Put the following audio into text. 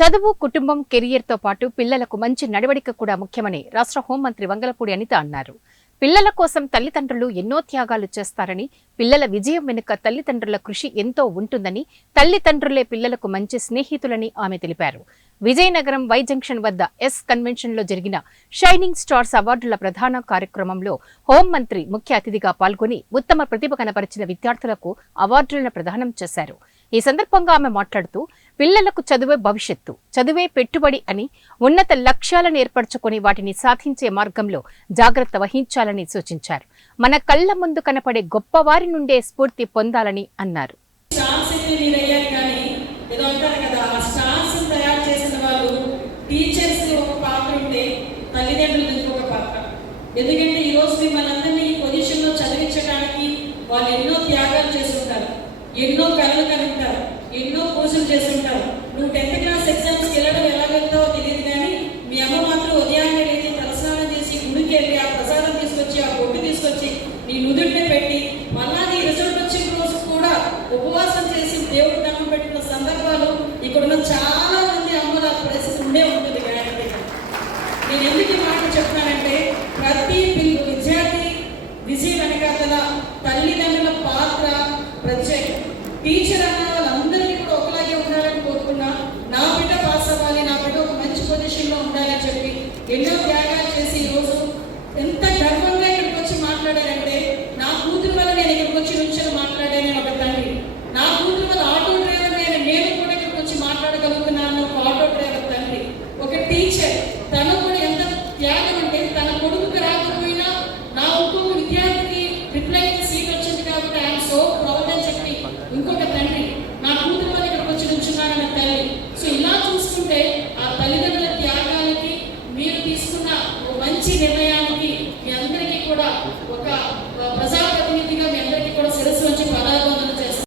చదువు, కుటుంబం, కెరియర్తో పాటు పిల్లలకు మంచి నడవడిక కూడా ముఖ్యమని రాష్ట్ర హోంమంత్రి వంగలపూడి అనిత అన్నారు. పిల్లల కోసం తల్లిదండ్రులు ఎన్నో త్యాగాలు చేస్తారని, పిల్లల విజయం వెనుక తల్లిదండ్రుల కృషి ఎంతో ఉంటుందని, తల్లిదండ్రులే పిల్లలకు మంచి స్నేహితులని ఆమె తెలిపారు. విజయనగరం వై జంక్షన్ వద్ద ఎస్ కన్వెన్షన్లో జరిగిన షైనింగ్ స్టార్స్ అవార్డుల ప్రధాన కార్యక్రమంలో హోంమంత్రి ముఖ్య అతిథిగా పాల్గొని ఉత్తమ ప్రతిభ కనపరిచిన విద్యార్థులకు అవార్డులను ప్రదానం చేశారు. ఈ సందర్భంగా ఆమె మాట్లాడుతూ, పిల్లలకు చదువే భవిష్యత్తు, చదువే పెట్టుబడి అని, ఉన్నత లక్ష్యాలను ఏర్పరచుకొని వాటిని సాధించే మార్గంలో జాగ్రత్త వహించాలని సూచించారు. మన కళ్ల ముందు కనపడే గొప్పవారి నుండే స్ఫూర్తి పొందాలని అన్నారు. ఎందుకంటే ఈ రోజు మిమ్మల్ని అందరినీ ఈ పొజిషన్లో చదివించడానికి వాళ్ళు ఎన్నో త్యాగాలు చేస్తుంటారు, ఎన్నో